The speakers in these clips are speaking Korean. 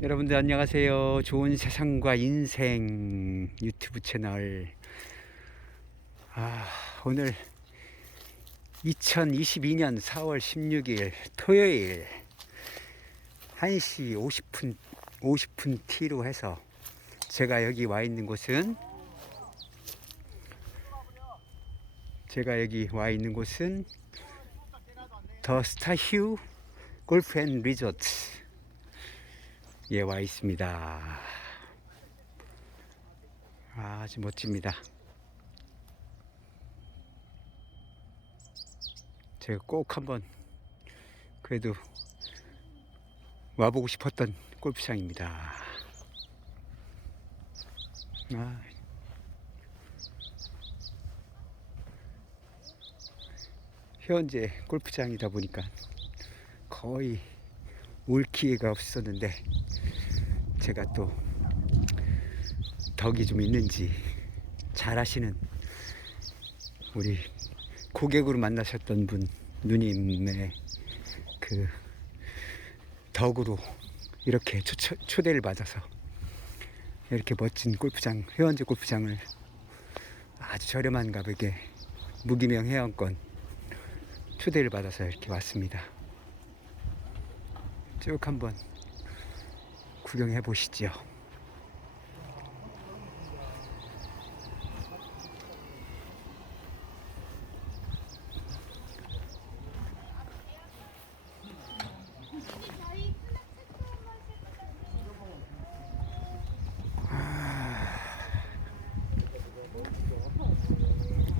여러분들 안녕하세요. 좋은 세상과 인생 유튜브 채널. 아, 오늘 2022년 4월 16일 토요일 1시 50분 50분 T로 해서 제가 여기 와 있는 곳은 제가 여기 와 있는 곳은 더 스타 휴 골프 앤 리조트 예, 와 있습니다. 아주 멋집니다. 제가 꼭 한번 그래도 와보고 싶었던 골프장입니다. 아, 현재 골프장이다 보니까 거의 올 기회가 없었는데 제가 또 덕이 좀 있는지 잘 아시는 우리 고객으로 만나셨던 분 누님의 그 덕으로 이렇게 초, 초대를 받아서 이렇게 멋진 골프장 회원제 골프장을 아주 저렴한 가격에 무기명 회원권 초대를 받아서 이렇게 왔습니다. 쭉 한번 구경해 보시죠.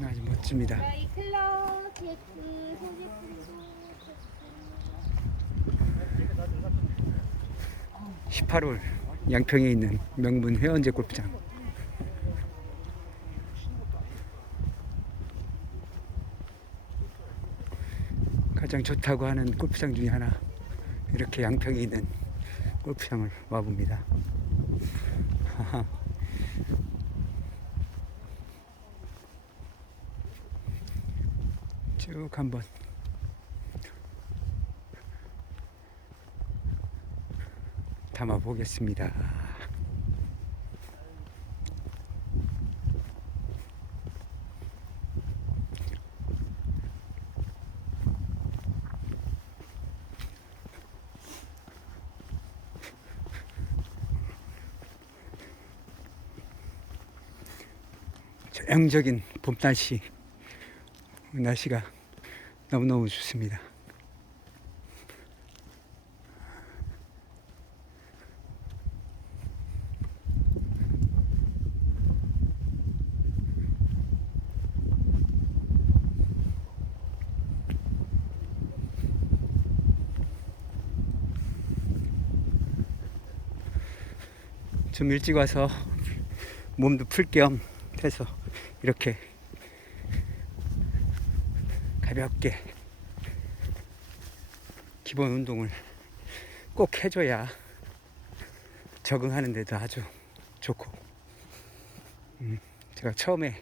아주 멋집니다. 저희 클럽 케이크 소지품 18홀 양평에 있는 명문 회원제 골프장. 가장 좋다고 하는 골프장 중에 하나 이렇게 양평에 있는 골프장을 와봅니다. 쭉 한번 담아 보겠습니다. 조용적인 봄 날씨 날씨가 너무너무 좋습니다. 좀 일찍 와서 몸도 풀 겸 해서 이렇게 가볍게 기본 운동을 꼭 해줘야 적응하는 데도 아주 좋고 음, 제가 처음에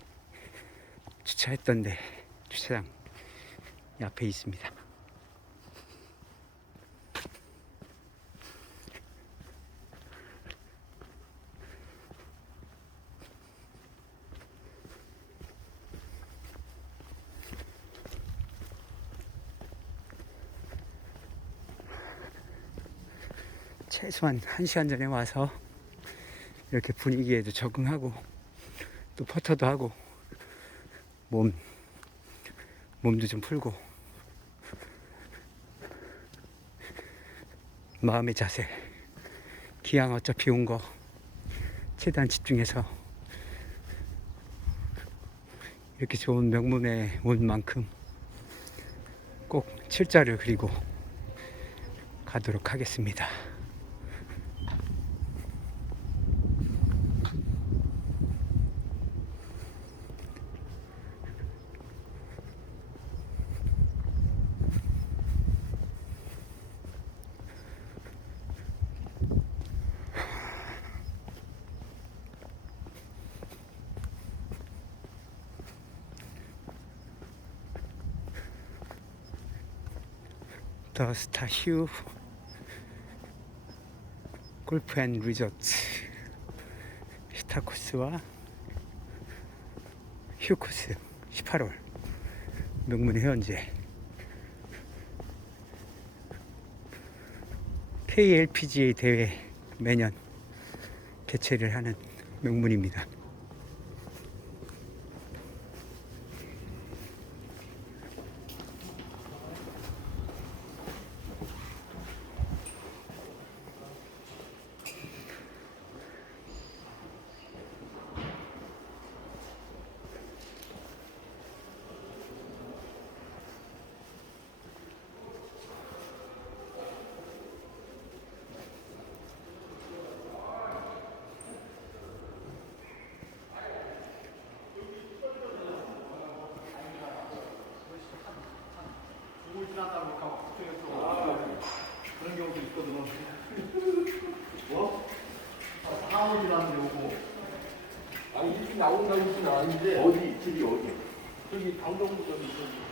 주차했던데 주차장 이 앞에 있습니다. 최소한 1시간 전에 와서 이렇게 분위기에도 적응하고 또 퍼터도 하고 몸 몸도 좀 풀고 마음의 자세 기왕 어차피 온 거 최대한 집중해서 이렇게 좋은 명문에 온 만큼 꼭 칠자를 그리고 가도록 하겠습니다. 더 스타 휴 골프 앤 리조트 스타 코스와 휴 코스 18홀 명문 회원제 KLPGA 대회 매년 개최를 하는 명문입니다. 하원이라는 경우. 아니 일찍 나온다 일찍 아닌데 어디? 집이 어디? 저기 강동구 저기 저기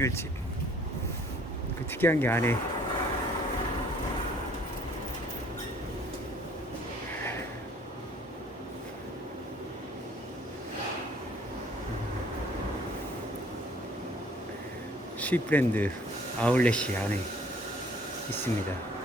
그늘집. 그 특이한 게 안에 시 브랜드 아울렛이 안에 있습니다.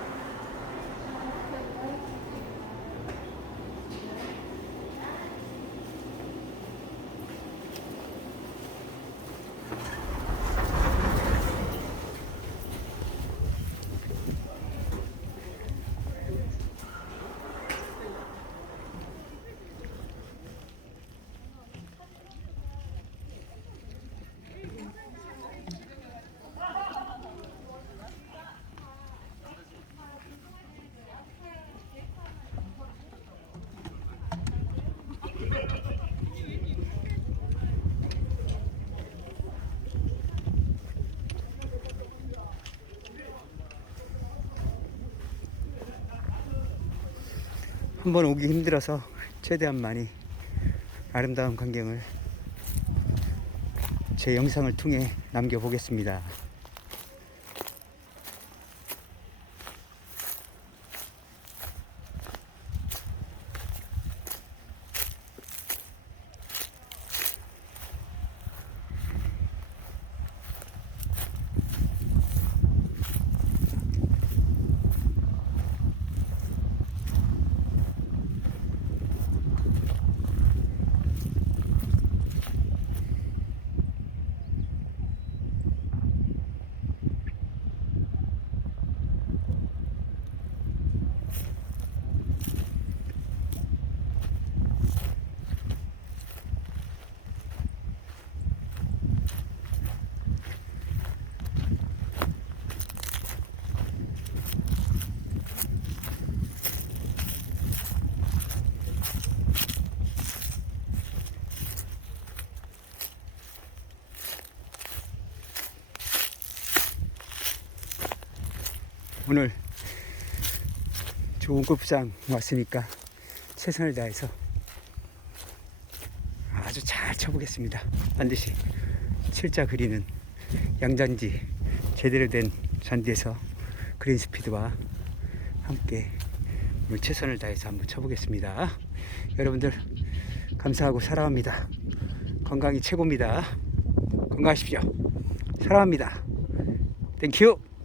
한 번 오기 힘들어서 최대한 많이 아름다운 광경을 제 영상을 통해 남겨보겠습니다. 오늘 좋은 골프장 왔으니까 최선을 다해서 아주 잘 쳐보겠습니다. 반드시 칠자 그리는 양잔디 제대로 된 잔디에서 그린 스피드와 함께 오늘 최선을 다해서 한번 쳐보겠습니다. 여러분들 감사하고 사랑합니다. 건강이 최고입니다. 건강하십시오. 사랑합니다. 땡큐.